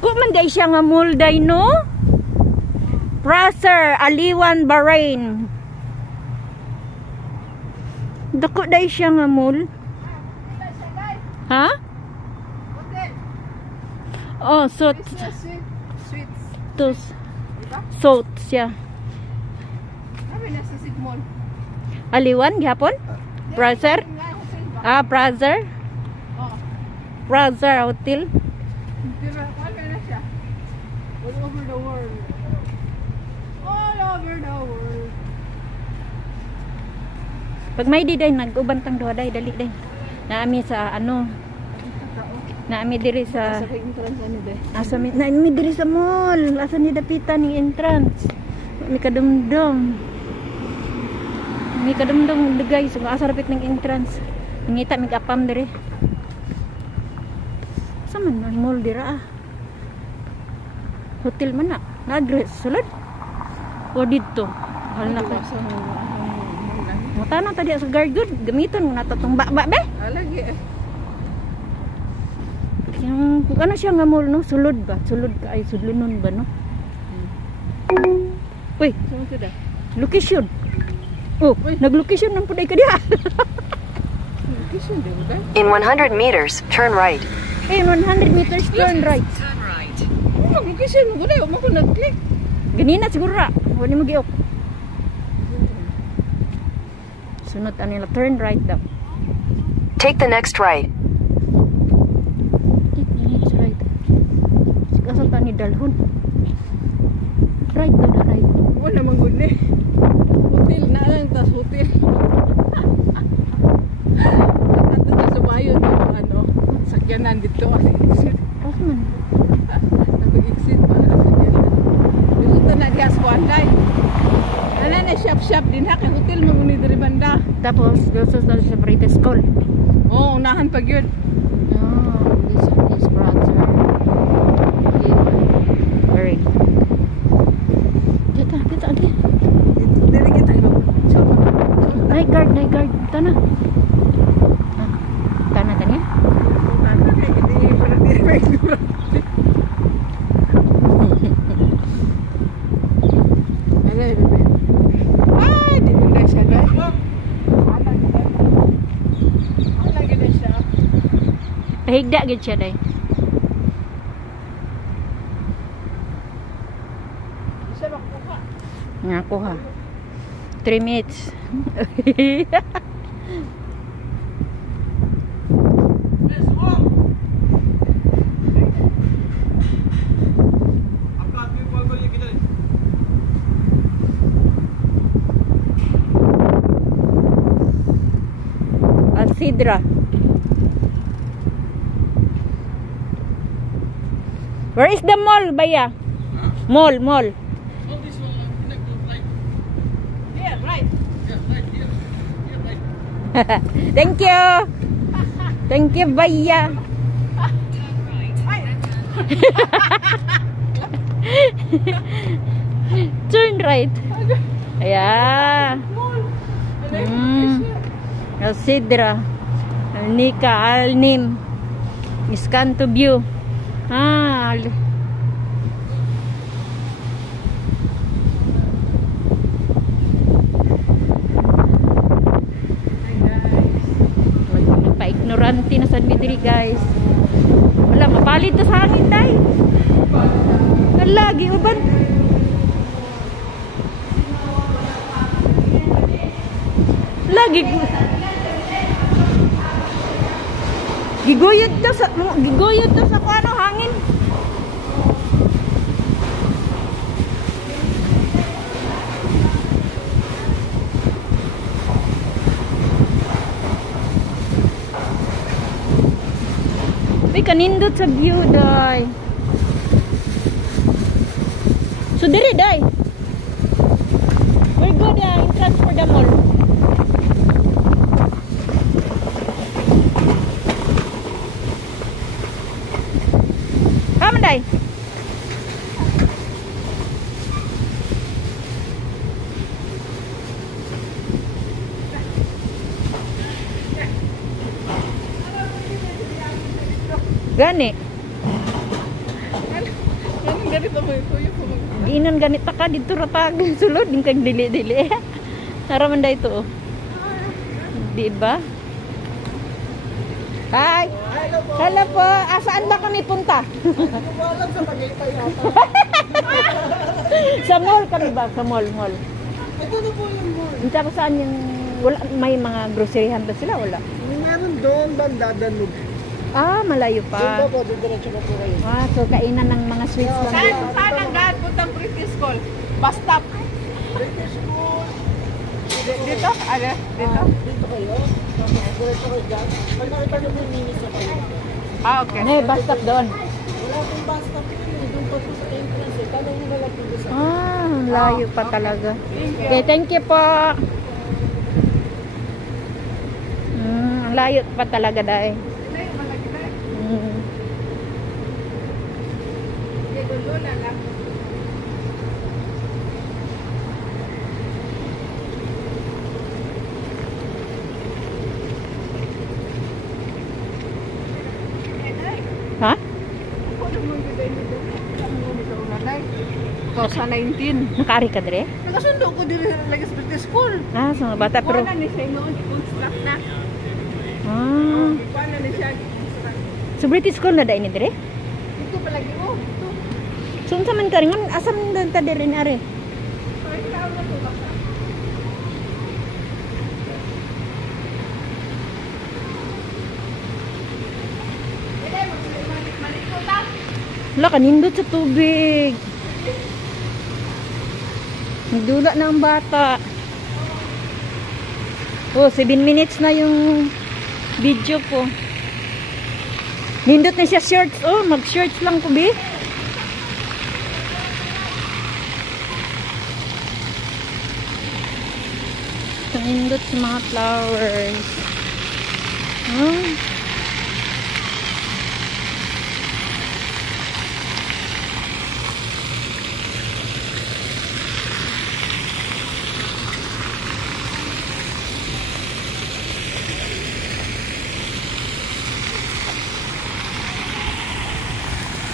Dako man day siya nga mall day no. Praser, Aliwan, Bahrain. Dako day siya nga mall. Ha? Oh, so Sweets. tos. So siya. Kami nasa Sigmund. Aliwan gihapon? Praser? Ah, Praser? Oh. Praser Hotel. Diba? Kami na siya. All over the world. All over the world. Pag may di day nag-ubantang duha day dali day. Naami sa ano? Naami diri sa asa mi naami diri sa mall. Asa ni dapitan ni entrance. Mi kadumdum. Mi kadumdum dugay so asa rapit ng entrance. Ngita mi kapam diri. Sa man ang mall dira ah. Hotel man na. Nagres sulod. O dito. Hal na ka. Mata na tadi sa gargood gamiton mo na tatong baba be. Lagi eh. Yung ano siya nga mall no? Sulod ba? Sulod ka ay sudlunon ba no? Uy, Saan ito dah? location. Oh, nag-location ng puday ka diha. Location din ba? In 100 meters, turn right. Eh, 100 meters turn right. Oh, location mo gud mo ko nag-click. Ganina siguro ra. Wala mo giok. Sunod anila turn right daw. Take the next right. It's right. Sigasa ta ni dalhon. Right daw na right. Wala man gud ni. Hotel na lang tas hotel. At sa bayo ano, sakyanan dito kasi exit. Osman. Nag-exit para sa sakyanan. Dito na diha sa Wanday. Ana na shop din ha kay hotel mo ni diri banda. Tapos, doon sa separate school. Oh, unahan pag yun. Oh, this brother. Very good. Kita lagi. Dili kita iba. Night guard. Tana. Ah, tana tanya. Ano kay hindi para diri ba siguro. Ay, di benda siya na. Lagi na siya. Pahigda gid siya day. Siya makuha. Nga ha. 3 minutes. Al-Sidra. Where is the mall, Baya? Mall. Yeah, right. Thank you. Thank you, Baya. Turn right. Ayan. Al-Sidra. Al-Nika. Al-Nim. Scan to view. Pa-ignorante na sad mi diri guys. Wala mapalit ta sa hangin day. Lagi uban. Lagi giguyod to sa ano hangin. May kanindot sa view day. So diri day. We're good entrance for the mall. Come day. Gani. ganito mo kuya ko. Giinan ganita ka dito ratag sulod din kag dili-dili. Naraman da ito. Oh. Di ba? Hi. Hello po. Asaan ba kami punta? Sa mall kami ba? Sa mall. Ito na po yung mall. Hindi ko saan yung wala, may mga groceryhan ba sila? Wala. Meron doon banda Danube. Ah, malayo Doon pa. po, diretso na po kayo. Ah, so kainan ng mga sweets lang dito. Saan ang daan puntang British School? Bus stop. British School. Dito? Ano? Dito? Dito kayo? Diretso kayo dyan. Pag nakita nyo po yung minis na kayo. Ah, okay. Ano bus stop doon? Wala pong bus stop yun. Doon pa po sa entrance. Tanong nyo na lang po sa Ah, layo pa talaga. Okay, thank you po. Ang layo pa talaga dahil. Ha? Sa 19. Nakari ka dire? Nagasundo ko diri lagi sa British School. Ah, sa mga bata pero... Kuha na ni siya noon, i-construct na. Ah. Kuha na ni siya, i-construct. So British school na dahil ni dire? Ito palagi, oh. Ito. So unsa man ka rin? Asam doon ta dire ni are? Sorry, tao na to. Basta. Malikot ah. Wala, kanindot sa tubig. Nagdula na ang bata. Oh, 7 minutes na yung video ko. Nindot na siya shorts. Oh, mag-shorts lang ko, be. Nindot sa mga flowers. Oh.